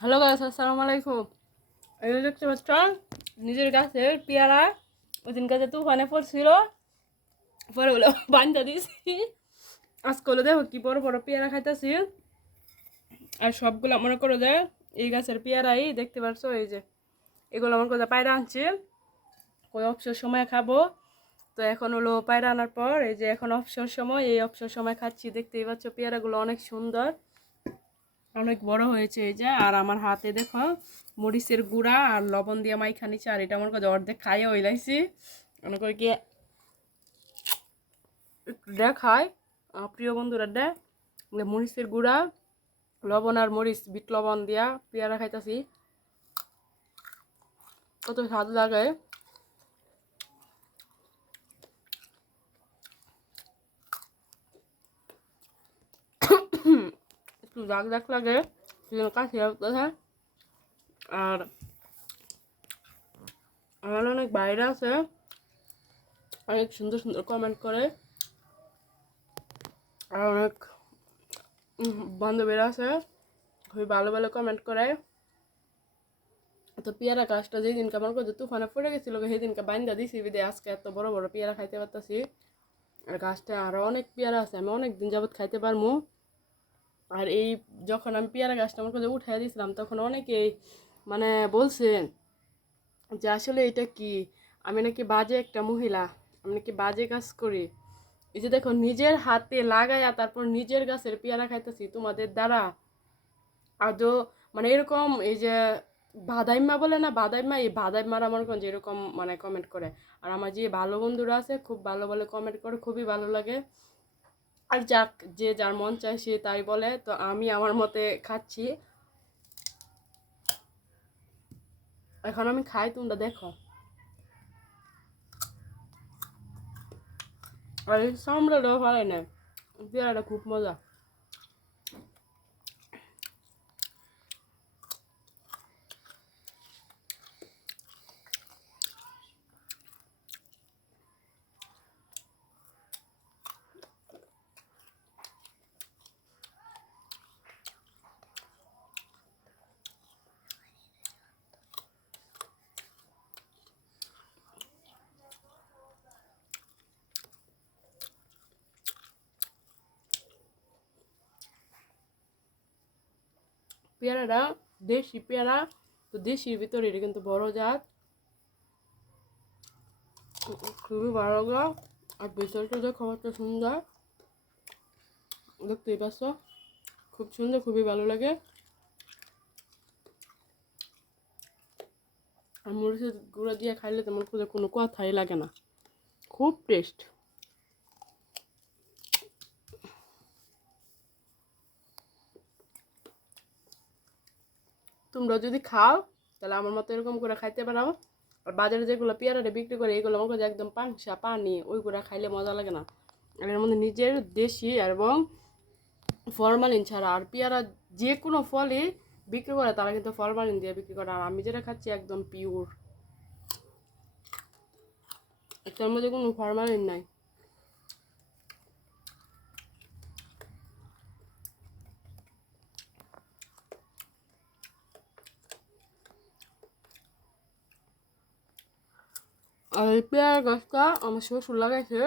Hello guys, আসসালামু আলাইকুম। এই যে দেখতে পাচ্ছ নিজের গাছের পেয়ারা ওই দিন গাছে তুফানে পড়ছিল, পরে হলো বান্ধা দিয়েছি। আজকে হলো দেখো কি বড় বড় পেয়ারা খাইতেছি। আর সবগুলো মনে করো যে এই গাছের পেয়ারাই দেখতে পাচ্ছ। এই যে এগুলো আমার কথা পায়রা আনছি, ওই অবসর সময় খাবো। তো এখন হলো পায়রা আনার পর এই যে এখন অবসর সময়, এই অবসর সময় খাচ্ছি। দেখতেই পাচ্ছ পেয়ারাগুলো অনেক সুন্দর, অনেক বড় হয়েছে। এই যে আর আমার হাতে দেখো মরিচের গুঁড়া আর লবণ দিয়ে মাইখা নিচ্ছে। আর এটা আমার কাছে অর্ধেক খাইয়ে হইলাইছি, মনে করি কি একটু দেখায় প্রিয় বন্ধুরা। মরিচের গুঁড়া, লবণ আর মরিচ, বিট লবণ দিয়া পেয়ারা খাইতেছি, কত স্বাদ লাগে। একটু জাক জাক লাগে, সেজন্য কাশি লাগতেছে। আর আমার অনেক বাইরে আছে, অনেক সুন্দর সুন্দর কমেন্ট করে। আর অনেক বান্ধবীরা আছে, খুবই ভালো ভালো কমেন্ট করে। তো পেয়ারা গাছটা যেদিনকে আমার কাছে তুফানে পড়ে গেছিল সেদিনকে বাইন্দা দিছি, বিদে আজকে এত বড় বড় পেয়ারা খাইতে পারতাছি। আর গাছটা আরও অনেক পেয়ারা আছে, আমি অনেক দিন যাবত খাইতে পারবো। আর এই যখন আমি পেয়ারা গাছটা আমার কাছে উঠাই দিয়েছিলাম তখন অনেকেই মানে বলছে যে আসলে এটা কি, আমি নাকি বাজে একটা মহিলা, আমি নাকি বাজে কাজ করি। এই যে দেখো নিজের হাতে লাগাইয়া তারপর নিজের গাছের পেয়ারা খাইতেছি তোমাদের দ্বারা। আদৌ মানে এরকম এই যে বাদাইম্মা বলে না, বাদাইম্মা, এই বাদাইম্মার আমার কোন যেরকম মানে কমেন্ট করে। আর আমার যে ভালো বন্ধুরা আছে খুব ভালো ভালো কমেন্ট করে, খুবই ভালো লাগে। আর যাক, যে যার মন চায় সে তাই বলে। তো আমি আমার মতে খাচ্ছি, এখন আমি খাই, তোমরা দেখো। আর এই সামলাটাও ভালো না, পেয়ারাটা খুব মজা। পেয়ারাটা দেশি পেয়ারা, তো দেশির ভিতরে এটা কিন্তু বড় জাত, খুবই ভালো লাগলো। আর ভিতরটা যে খাবারটা সুন্দর, দেখতেই পাচ্ছ, খুব সুন্দর, খুবই ভালো লাগে। আর মরিচের গুঁড়া দিয়ে খাইলে তেমন করে কোনো কথাই লাগে না, খুব টেস্ট। তোমরা যদি খাও তাহলে আমার মতো এরকম করে খাইতে পারো। আর বাজারে যেগুলো পেয়ারাটা বিক্রি করে এগুলো আমার কাছে একদম পাংসা পানি, ওইগুলো খাইলে মজা লাগে না। আর এর মধ্যে নিজের দেশি এবং ফরমালিন ছাড়া। আর পেয়ারা যে কোনো ফলই বিক্রি করে তারা কিন্তু ফরমালিন দিয়ে বিক্রি করে, আর আমি যেটা খাচ্ছি একদম পিওর, এটার মধ্যে কোনো ফরমালিন নাই। আর এই পেয়ারা গাছটা আমার শ্বশুর লাগাইছে,